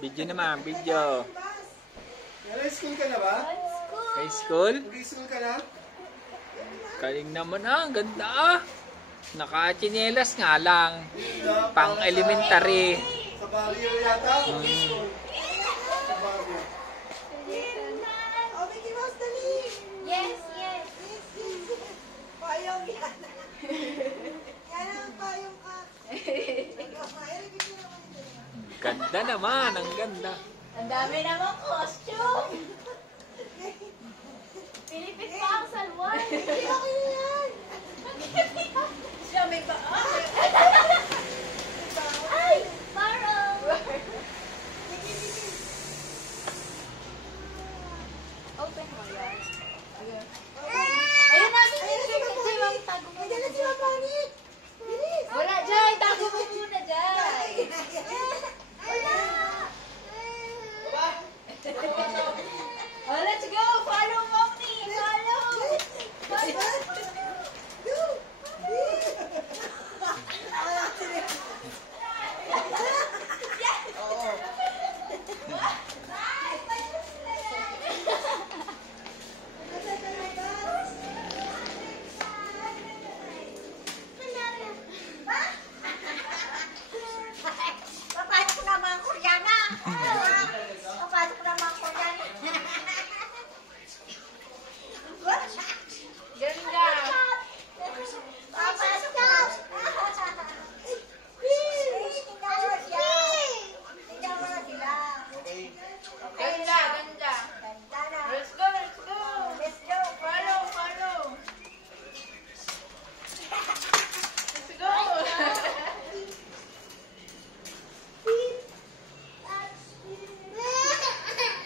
Video naman, video. High school ka na ba? High school? High school ka na? Galing naman ang ganda ah. Naka-chinelas nga lang. Pang elementary. Sa barrio yata? Sa barrio. Oh, Mickey Mouse, dali! Yes, yes. Payong yan. Yan ang payong ka. Ganda naman, ang ganda. Ang dami naman costume. Pilipit pa ang salwan. Okay na yan. Siya may ba? Ay! Marong! Open mo yan. Ayun na, Jay, magtago mo. Ay, dala si Mapangit. Bilis. Wala, Jay. Tago mo muna, Jay. Wala. Oh, let's go. Follow, Mommy. Follow. Papasok na mga Koreana. Papasok na mga Koreana. Ganda. Papasok na. Tingnan mo na sila. Ganda, ganda. Ganda na. Let's go, let's go. Let's go. Follow, follow. Let's go.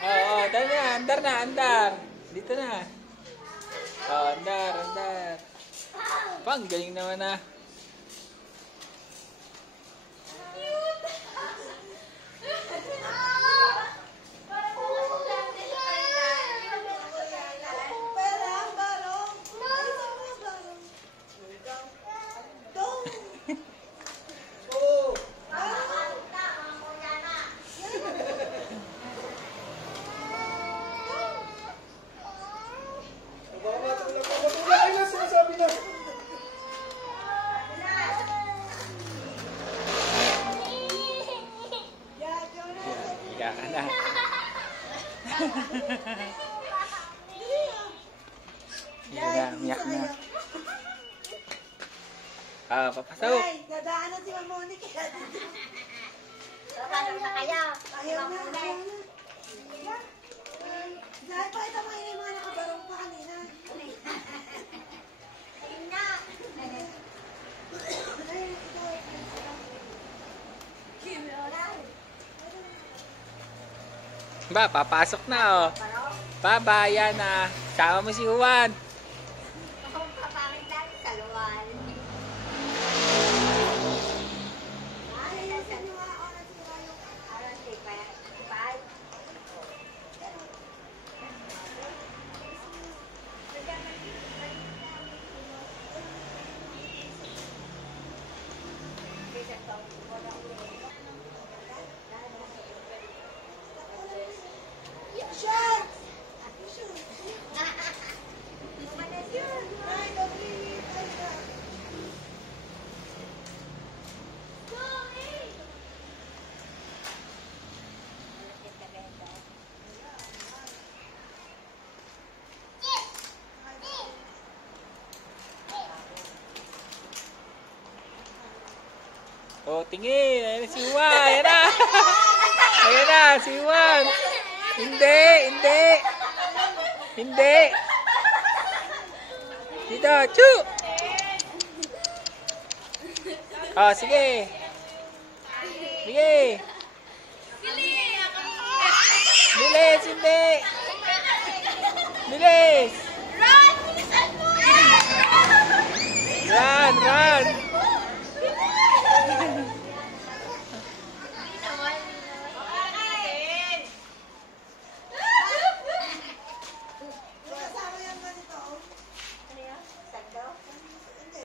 Oo, tara na, andar na, andar. Dito na. Oh, andar, andar. Pang, galing naman ah. Barang, barong. Barong. Dong. Oo! Nagmamatulog ay na sinasabi na. Higa ka na. Higa na, umiyak na. Ah, papasok. Ay, dadaanan si Ma'am Monica. Paano na kaya? Ayaw na, ayaw na. Dahil pa ito mga yung mga nakabarong pa kanina. Ay, ito. Ba, papasok na oh. Babayan na. Sama mo si Juan. Ayusin nyo nga ako na sila yung Shot! Ay, lovely. Ay, God. Oh, tingin. Ayan na si Juan. Ayan na. Ayan na, si Juan. Hindi, hindi. Hindi. Dito, chu! Oh, sige. Sige. Bilis, hindi. Bilis. Run, run.